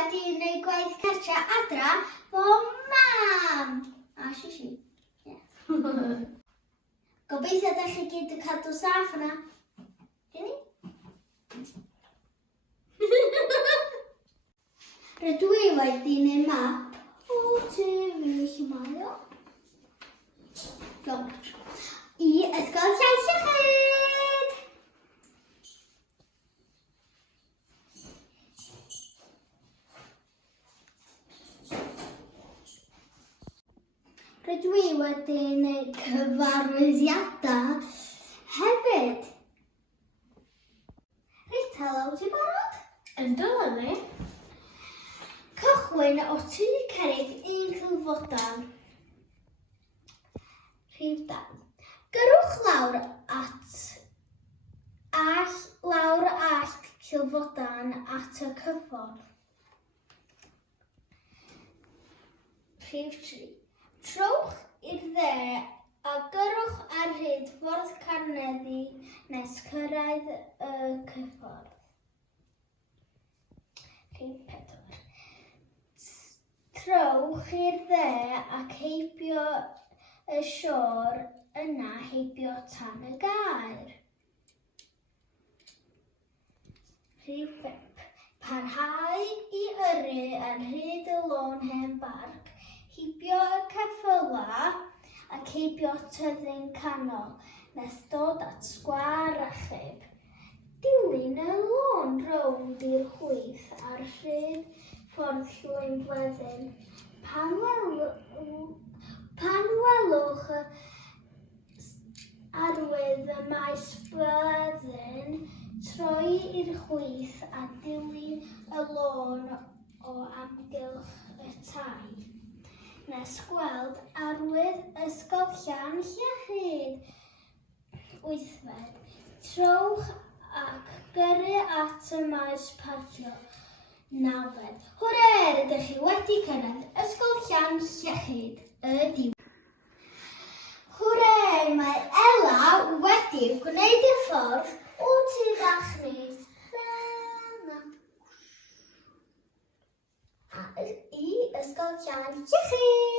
wedi gwneud gwaith cartre adra fo mam. A shishi. Gobeithio ydych chi gyd yn cadw saff yna. Gini? Rydw I wedi gwneud map o TV mae o. I ysgol Llaeth Iechyd. Rydw I wedi gwneud cyfarwyddiadau hefyd. Reit, helo, ti'n barod? Ynddo, Lili. Cychwyn o tu cerrig un Cilfodan. Rhif 2. Gyrwch lawr allt Cilfodan at y cyffordd. Rhif 3. Trowch i'r dde a gyrwch ar hyd ffordd Carneddau nes cyrraedd y cyffordd. Rhif 4. Trowch i'r dde ac heibio y siôr yna heibio tan y gaer. Rhif 5. Parhau i yrru ar hyd y lôn hen barc, heibio y ceffylau ac heibio tyddyn canol nes dod at sgwâr achub. Dilyn y lôn rownd i'r chwith ar hyd ffordd Llwynfleddyn. Pan welwch arwydd y maes Bleddyn, troi i'r chwith a dilyn y lôn o amgylch y tai. Nes gweld arwydd ysgol Llaeth Iechyd 8fed. Trowch ac gyrru at y maes parcio 9fed. Hwrê, rydych chi wedi cyrraedd ysgol Llaeth Iechyd y diwedd. Hwrê, mae Ela wedi gwneud y ffordd o tu ddechrau fan'na. I ysgol Llaeth Iechyd.